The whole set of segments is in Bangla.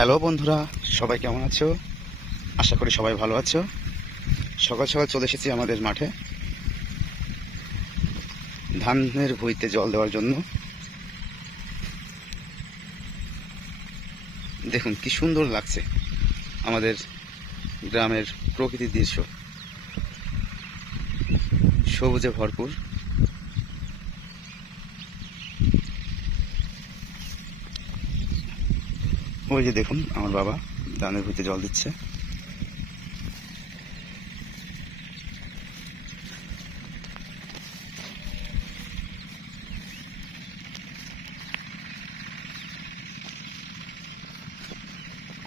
হ্যালো বন্ধুরা, সবাই কেমন আছো? আশা করি সবাই ভালো আছো। সকাল সকাল চলে এসেছি আমাদের মাঠে। ধানের ভুঁইতে জল দেওয়ার জন্য। দেখুন, কি সুন্দর লাগছে আমাদের গ্রামের প্রকৃতির দৃশ্য। সবুজে ভরপুর। ওই যে দেখুন আমার বাবা ধানের ভিতরে জল দিচ্ছে।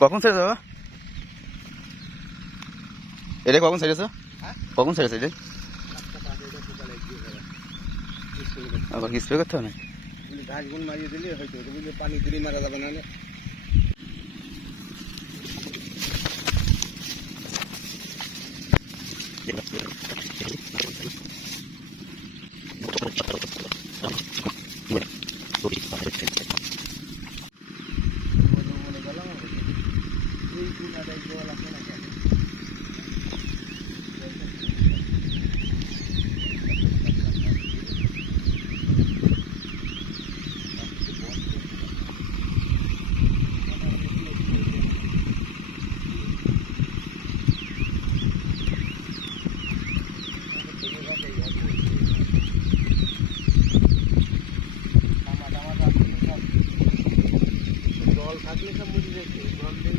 কখন ছেড়েছে বাবা? এটা কখন ছেড়েছে? হ্যাঁ? কখন ছেড়েছে এটা? আবার কি স্প্রে করতে হবে না ঘাস গুন মারিয়ে দিলে হয়তো পানি দিলে মারা যাবে না Ini galaw. Uy, kung naday ko, wala ko na galaw. থাকলে সব মুছে